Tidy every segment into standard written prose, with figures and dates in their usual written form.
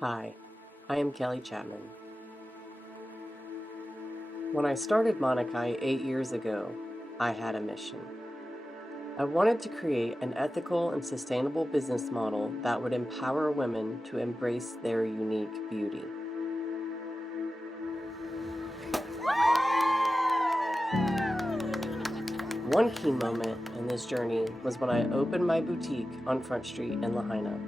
Hi, I am Kelley Chapman. When I started Manakai 8 years ago, I had a mission. I wanted to create an ethical and sustainable business model that would empower women to embrace their unique beauty. One key moment in this journey was when I opened my boutique on Front Street in Lahaina.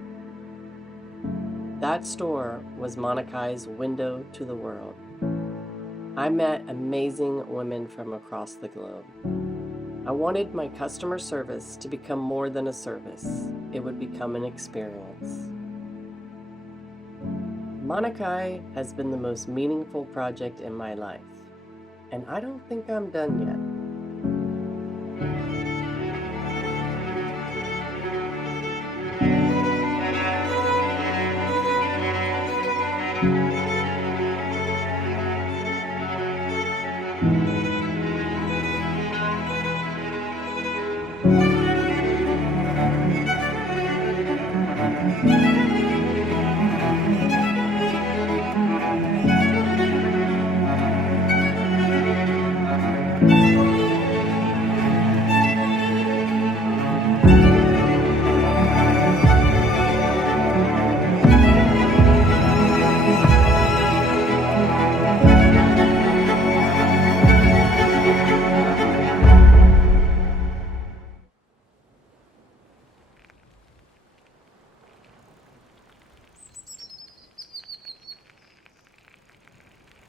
That store was Manakai's window to the world. I met amazing women from across the globe. I wanted my customer service to become more than a service. It would become an experience. Manakai has been the most meaningful project in my life, and I don't think I'm done yet.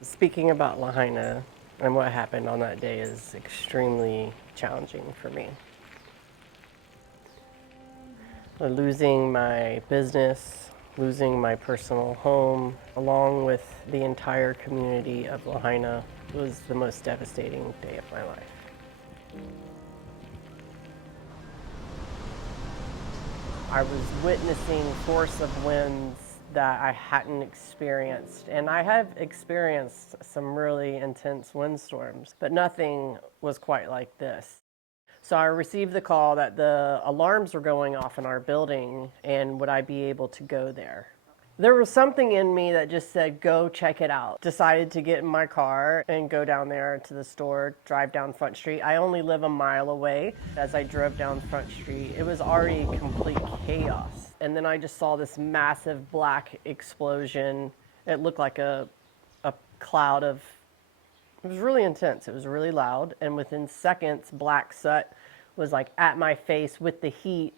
Speaking about Lahaina and what happened on that day is extremely challenging for me. Losing my business, losing my personal home, along with the entire community of Lahaina, was the most devastating day of my life. I was witnessing force of winds that I hadn't experienced. And I have experienced some really intense windstorms, but nothing was quite like this. So I received the call that the alarms were going off in our building and would I be able to go there. There was something in me that just said, go check it out. Decided to get in my car and go down there to the store, drive down Front Street. I only live a mile away. As I drove down Front Street, it was already complete chaos. And then I just saw this massive black explosion. It looked like a cloud of, it was really intense. It was really loud. And within seconds, black soot was like at my face with the heat.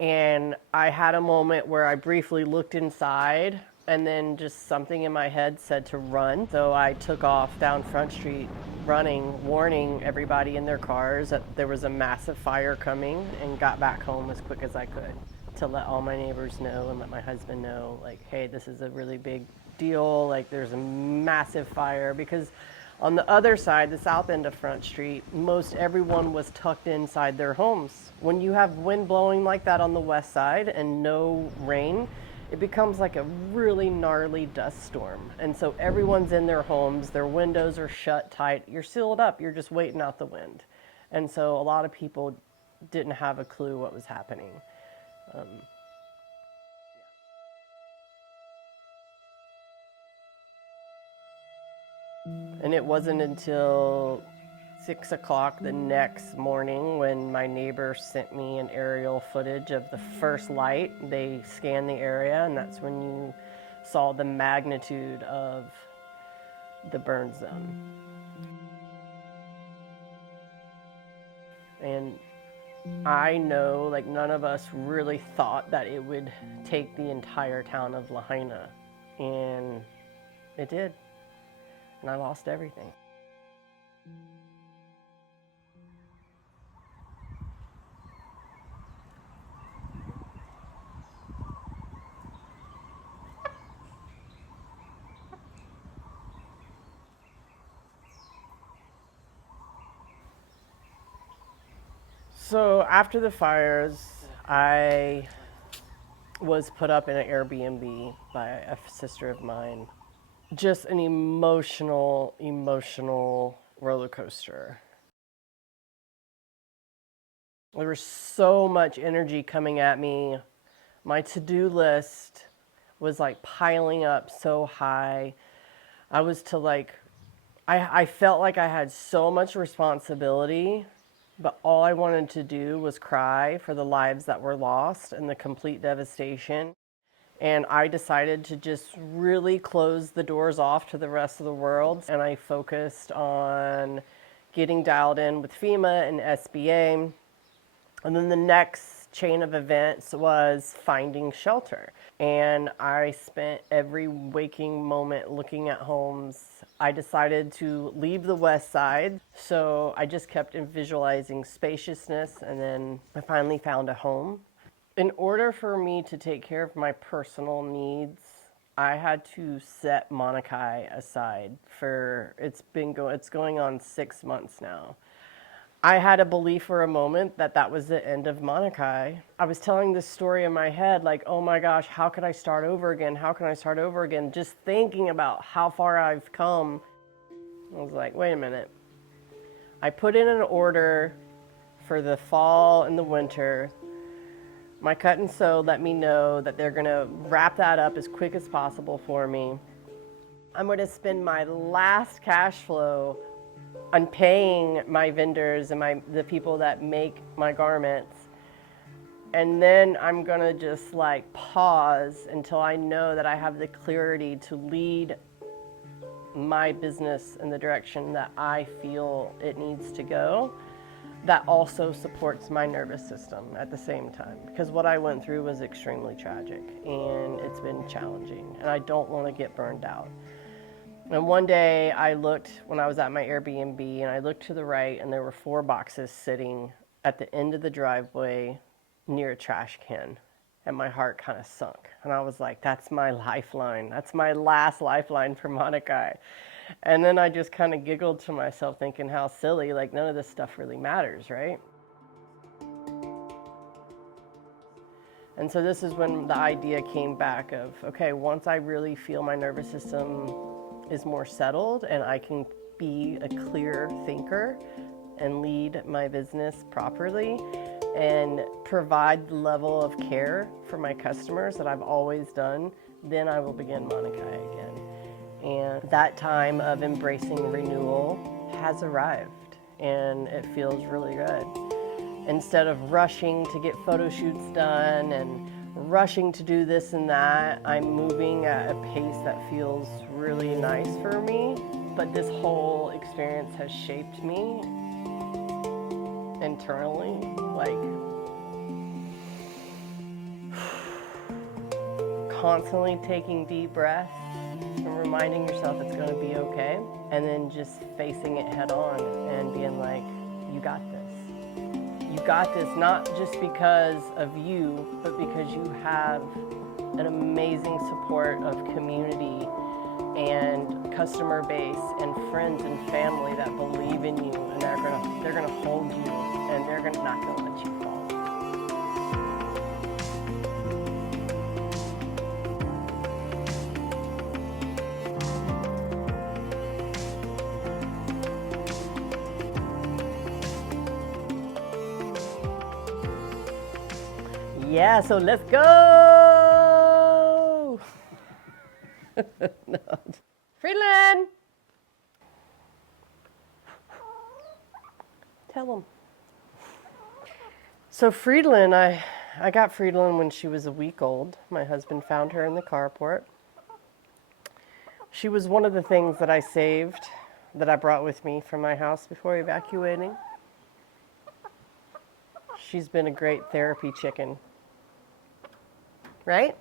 And I had a moment where I briefly looked inside and then just something in my head said to run. So I took off down Front Street running, warning everybody in their cars that there was a massive fire coming, and got back home as quick as I could to let all my neighbors know and let my husband know, like, hey, this is a really big deal. Like, there's a massive fire. Because on the other side, the south end of Front Street, most everyone was tucked inside their homes. When you have wind blowing like that on the west side and no rain, it becomes like a really gnarly dust storm. And so everyone's in their homes, their windows are shut tight, you're sealed up, you're just waiting out the wind. And so a lot of people didn't have a clue what was happening. And it wasn't until 6 o'clock the next morning when my neighbor sent me an aerial footage of the first light. They scanned the area, and that's when you saw the magnitude of the burn zone. And I know, like, none of us really thought that it would take the entire town of Lahaina, and it did. And I lost everything. So after the fires, I was put up in an Airbnb by a sister of mine. Just an emotional roller coaster. There was so much energy coming at me. My to-do list was like piling up so high. I was to like, I felt like I had so much responsibility, but all I wanted to do was cry for the lives that were lost and the complete devastation. And I decided to just really close the doors off to the rest of the world. And I focused on getting dialed in with FEMA and SBA. And then the next chain of events was finding shelter. And I spent every waking moment looking at homes. I decided to leave the west side. So I just kept visualizing spaciousness. And then I finally found a home. In order for me to take care of my personal needs, I had to set Manakai aside for it's going on 6 months now. I had a belief for a moment that that was the end of Manakai. I was telling this story in my head like, oh my gosh, how could I start over again? How can I start over again? Just thinking about how far I've come. I was like, wait a minute. I put in an order for the fall and the winter. My cut and sew let me know that they're gonna wrap that up as quick as possible for me. I'm gonna spend my last cash flow on paying my vendors and the people that make my garments. And then I'm gonna just like pause until I know that I have the clarity to lead my business in the direction that I feel it needs to go. That also supports my nervous system at the same time, because what I went through was extremely tragic and it's been challenging and I don't want to get burned out. And one day I looked when I was at my Airbnb and I looked to the right and there were 4 boxes sitting at the end of the driveway near a trash can, and my heart kind of sunk and I was like, that's my lifeline. That's my last lifeline for Manakai. And then I just kind of giggled to myself thinking how silly, like none of this stuff really matters, right? And so this is when the idea came back of, okay, once I really feel my nervous system is more settled and I can be a clear thinker and lead my business properly and provide the level of care for my customers that I've always done, then I will begin Manakai again. And that time of embracing renewal has arrived and it feels really good. Instead of rushing to get photo shoots done and rushing to do this and that, I'm moving at a pace that feels really nice for me. But this whole experience has shaped me internally, like constantly taking deep breaths and reminding yourself it's going to be okay, and then just facing it head on and being like, you got this. You got this, not just because of you, but because you have an amazing support of community and customer base and friends and family that believe in you, and they're gonna hold you and they're not gonna let you fall. Yeah, so let's go! No. Friedland! Tell him. So Friedland, I got Friedland when she was a week old. My husband found her in the carport. She was one of the things that I saved, that I brought with me from my house before evacuating. She's been a great therapy chicken. Right?